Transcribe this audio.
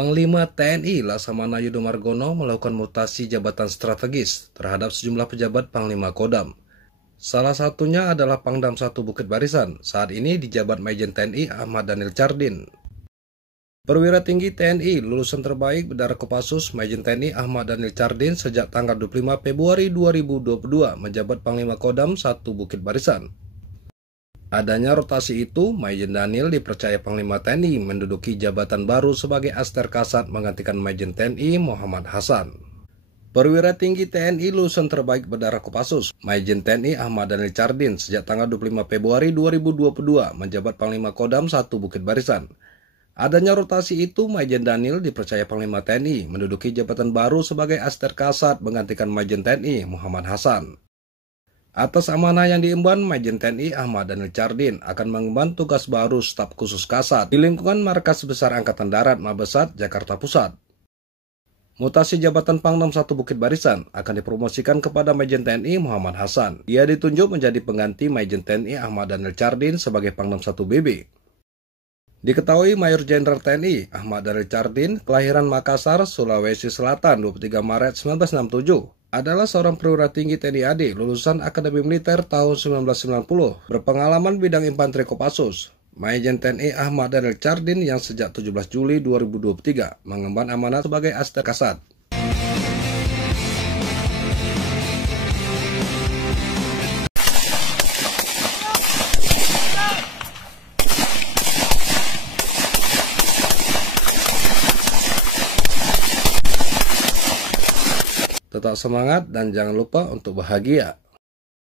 Panglima TNI Laksamana Yudo Margono melakukan mutasi jabatan strategis terhadap sejumlah pejabat Panglima Kodam. Salah satunya adalah Pangdam 1 Bukit Barisan, saat ini dijabat Majen TNI Ahmad Daniel Chardin. Perwira tinggi TNI lulusan terbaik Bedara Kopassus Majen TNI Ahmad Daniel Chardin sejak tanggal 25 Februari 2022 menjabat Panglima Kodam 1 Bukit Barisan. Adanya rotasi itu, Majen Daniel dipercaya Panglima TNI menduduki jabatan baru sebagai Aster Kasat menggantikan Majen TNI Muhammad Hasan. Perwira tinggi TNI lulusan terbaik Bedara Kopassus, Majen TNI Ahmad Daniel Chardin sejak tanggal 25 Februari 2022 menjabat Panglima Kodam 1 Bukit Barisan. Adanya rotasi itu, Majen Daniel dipercaya Panglima TNI menduduki jabatan baru sebagai Aster Kasat menggantikan Majen TNI Muhammad Hasan. Atas amanah yang diemban, Majen TNI Ahmad Daniel Chardin akan mengemban tugas baru staf khusus Kasat di lingkungan Markas Besar Angkatan Darat Mabesat, Jakarta Pusat. Mutasi jabatan Pangdam 1 Bukit Barisan akan dipromosikan kepada Majen TNI Muhammad Hasan. Ia ditunjuk menjadi pengganti Majen TNI Ahmad Daniel Chardin sebagai Pangdam 1 BB. Diketahui Mayor Jenderal TNI Ahmad Daniel Chardin, kelahiran Makassar, Sulawesi Selatan 23 Maret 1967. Adalah seorang perwira tinggi TNI AD lulusan Akademi Militer tahun 1990, berpengalaman bidang infanteri Kopassus. Majen TNI Ahmad Daniel Chardin yang sejak 17 Juli 2023 mengemban amanah sebagai Aster Kasat. Tetap semangat dan jangan lupa untuk bahagia.